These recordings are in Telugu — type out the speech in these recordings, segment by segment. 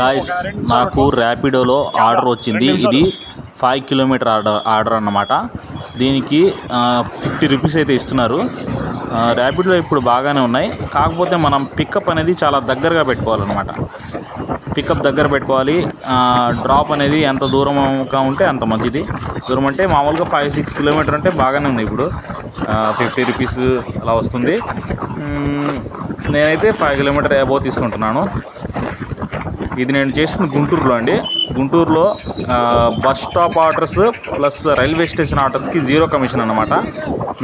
గాయస్, నాకు ర్యాపిడోలో ఆర్డర్ వచ్చింది. ఇది 5 కిలోమీటర్ ఆర్డర్ అన్నమాట. దీనికి 50 రూపీస్ అయితే ఇస్తున్నారు. ర్యాపిడో ఇప్పుడు బాగానే ఉన్నాయి. కాకపోతే మనం పికప్ అనేది చాలా దగ్గరగా పెట్టుకోవాలన్నమాట. పికప్ దగ్గర పెట్టుకోవాలి. డ్రాప్ అనేది ఎంత దూరంగా ఉంటే అంత మంచిది. దూరం అంటే మామూలుగా 5-6 కిలోమీటర్ అంటే బాగానే ఉంది. ఇప్పుడు 50 రూపీస్ అలా వస్తుంది. నేనైతే 5 కిలోమీటర్ అబోవ్ తీసుకుంటున్నాను. ఇది నేను చేస్తుంది గుంటూరులో అండి. గుంటూరులో bus stop orders plus railway station ఆర్డర్స్కి 0 కమిషన్ అన్నమాట.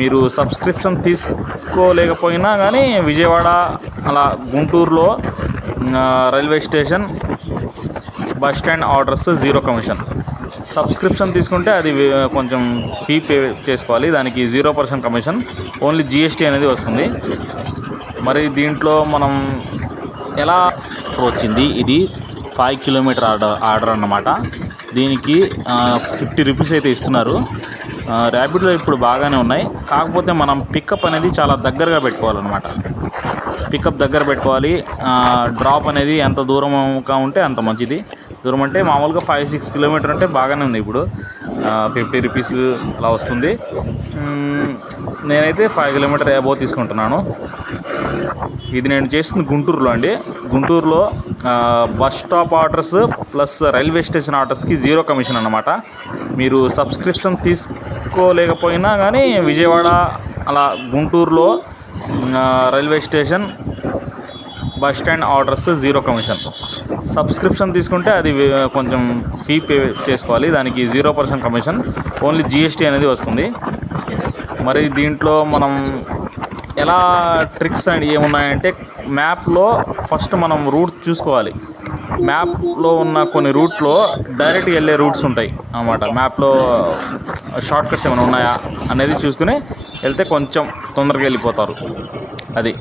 మీరు సబ్స్క్రిప్షన్ తీసుకోలేకపోయినా కానీ విజయవాడ అలా గుంటూరులో railway station bus stand orders 0 commission. Subscription తీసుకుంటే అది కొంచెం ఫీ పే చేసుకోవాలి. దానికి 0% కమిషన్, ఓన్లీ జిఎస్టీ అనేది వస్తుంది. మరి దీంట్లో మనం ఎలా వచ్చింది? ఇది 5 కిలోమీటర్ ఆర్డర్ అన్నమాట. దీనికి 50 రూపీస్ అయితే ఇస్తున్నారు. ర్యాపిడో ఇప్పుడు బాగానే ఉన్నాయి. కాకపోతే మనం పికప్ అనేది చాలా దగ్గరగా పెట్టుకోవాలన్నమాట. పికప్ దగ్గర పెట్టుకోవాలి. డ్రాప్ అనేది ఎంత దూరంగా ఉంటే అంత మంచిది. దూరం అంటే మామూలుగా 5-6 కిలోమీటర్ అంటే బాగానే ఉంది. ఇప్పుడు 50 రూపీస్ అలా వస్తుంది. నేనైతే 5 కిలోమీటర్ అబోవ్ తీసుకుంటున్నాను. ఇది నేను చేస్తుంది గుంటూరులో అండి. గుంటూరులో bus stop orders plus railway station ఆర్డర్స్కి 0 కమిషన్ అన్నమాట. మీరు సబ్స్క్రిప్షన్ తీసుకోలేకపోయినా కానీ విజయవాడ అలా గుంటూరులో railway station bus stand orders 0 commission. Subscription తీసుకుంటే అది కొంచెం ఫీ పే చేసుకోవాలి. దానికి 0% కమిషన్, ఓన్లీ జిఎస్టీ అనేది వస్తుంది. మరి దీంట్లో మనం ఎలా ట్రిక్స్ అండ్ ఏమున్నాయంటే, మ్యాప్లో ఫస్ట్ మనం రూట్ చూసుకోవాలి. మ్యాప్లో ఉన్న కొన్ని రూట్లో డైరెక్ట్గా వెళ్ళే రూట్స్ ఉంటాయి అన్నమాట. మ్యాప్లో షార్ట్ కట్స్ ఏమైనా ఉన్నాయా అనేది చూసుకుని వెళ్తే కొంచెం తొందరగా వెళ్ళిపోతారు. అది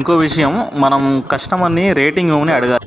ఇంకో విషయం, మనం కస్టమర్ని రేటింగ్ ఇవ్వమని అడగాలి.